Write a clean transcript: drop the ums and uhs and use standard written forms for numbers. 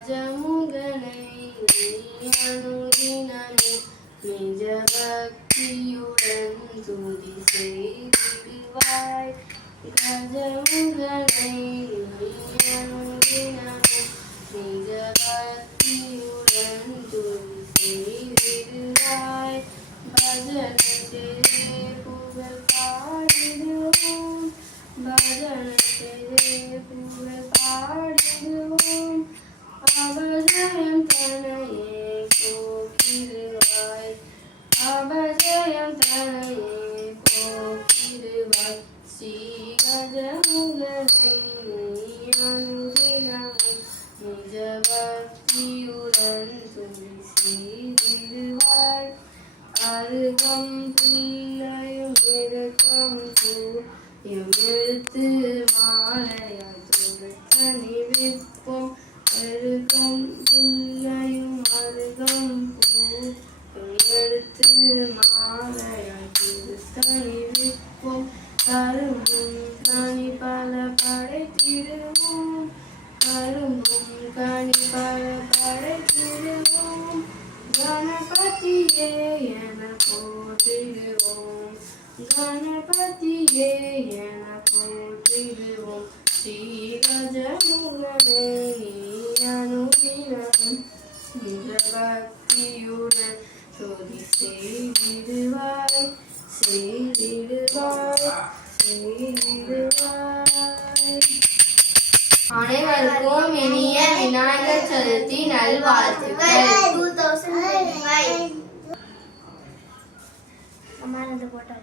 ஜமுகனை அனுதினமும் நிஜ பக்தியுடன் துதி செய்திடுவாய். கஜமுகனை அனுதினமும் நிஜ பக்தியுடன் துதி செய்திடுவாய். பஜனை செய்தே புகழ் பாடிடுவோம், பஜனை செய்தே புகழ் பாடிடுவோம். அபஜயம் தனையே போக்கிடுவாய், அபஜயம் தனையே போக்கிடுவாய். ஸ்ரீ கஜமுகனை அனுதினமும் நிஜ பக்தியுடன் துதி செய்திடுவாய். அருகம் பிள்ளையும் இருக்கும் எழுத்து மாலையாய் தொடுத்தனி விற்போம். அருகம் பிள்ளையும் அருகம் எடுத்து மாலையாய் தொடுத்தனி விற்போம். கரும்பும் கனி பல படைத்திடுவோம், கரும்பும் கனி பல படைத்திடுவோம். கணபதியே என போற்றிடுவோம், கணபதியே என போற்றிடுவோம். ஸ்ரீ கஜமுகனை அனுதினமும் நிஜ பக்தியுடன் துதி செய்திடுவாய், செய்திடுவாய், செய்திடுவாய். அனைவருக்கும் இனிய விநாயகர் சதுர்த்தி நல்வாழ்த்துக்கள். 2025 போட்டோ